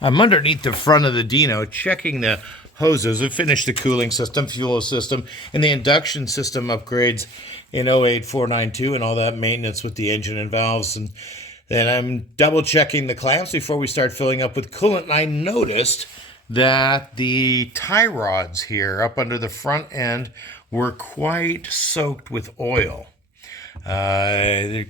I'm underneath the front of the Dino checking the hoses. We've finished the cooling system, fuel system, and the induction system upgrades in 08492 and all that maintenance with the engine and valves. And then I'm double checking the clamps before we start filling up with coolant. And I noticed that the tie rods here up under the front end were quite soaked with oil. They're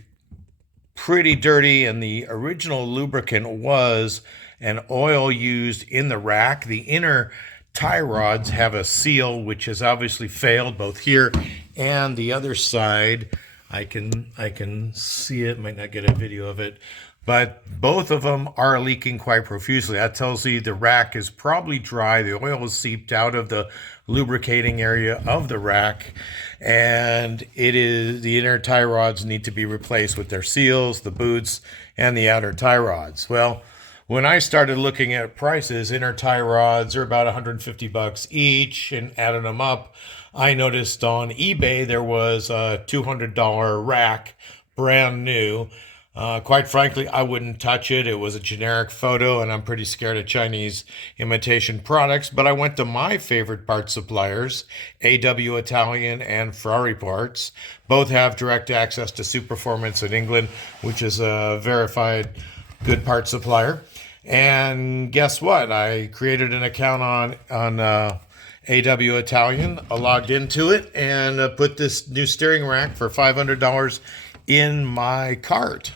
pretty dirty, and the original lubricant was an oil used in the rack. The inner tie rods have a seal which has obviously failed both here and the other side. I can see it, might not get a video of it, but both of them are leaking quite profusely. That tells you the rack is probably dry. The oil is seeped out of the lubricating area of the rack, and the inner tie rods need to be replaced with their seals, the boots, and the outer tie rods. Well, when I started looking at prices, inner tie rods are about $150 each, and added them up, I noticed on eBay there was a $200 rack, brand new. Quite frankly, I wouldn't touch it. It was a generic photo, and I'm pretty scared of Chinese imitation products. But I went to my favorite parts suppliers, AW Italian and Ferrari Parts. Both have direct access to Superformance in England, which is a verified good parts supplier. And guess what? I created an account on AW Italian, logged into it, and put this new steering rack for $500 in my cart.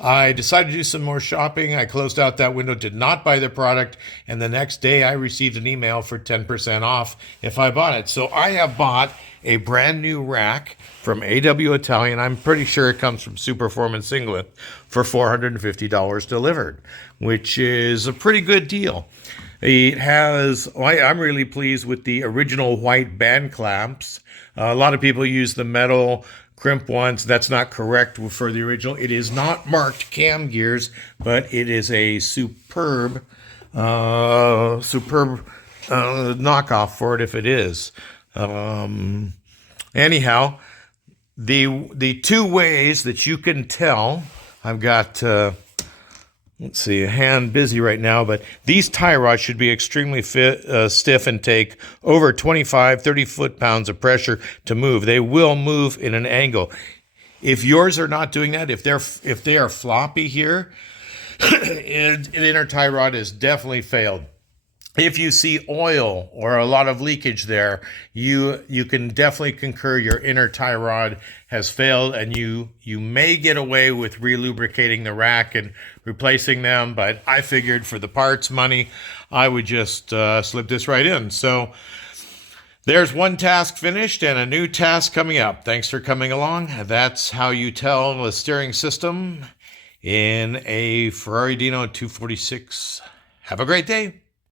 I decided to do some more shopping. I closed out that window, did not buy the product, and the next day I received an email for 10% off if I bought it. So I have bought a brand new rack from AW Italian. I'm pretty sure it comes from Superformance England for $450 delivered, which is a pretty good deal. It has, I'm really pleased with the original white band clamps. A lot of people use the metal crimp ones. That's not correct for the original. It is not marked cam gears, but it is a superb knockoff for it if it is. Anyhow, the two ways that you can tell, I've got let's see, a hand busy right now, but these tie rods should be extremely stiff and take over 25, 30 foot-pounds of pressure to move. They will move in an angle. If yours are not doing that, if they are floppy here, the inner tie rod has definitely failed. If you see oil or a lot of leakage there, you can definitely concur your inner tie rod has failed, and you may get away with relubricating the rack and replacing them, but I figured for the parts money, I would just slip this right in. So there's one task finished and a new task coming up. Thanks for coming along. That's how you tell the steering system in a Ferrari Dino 246. Have a great day.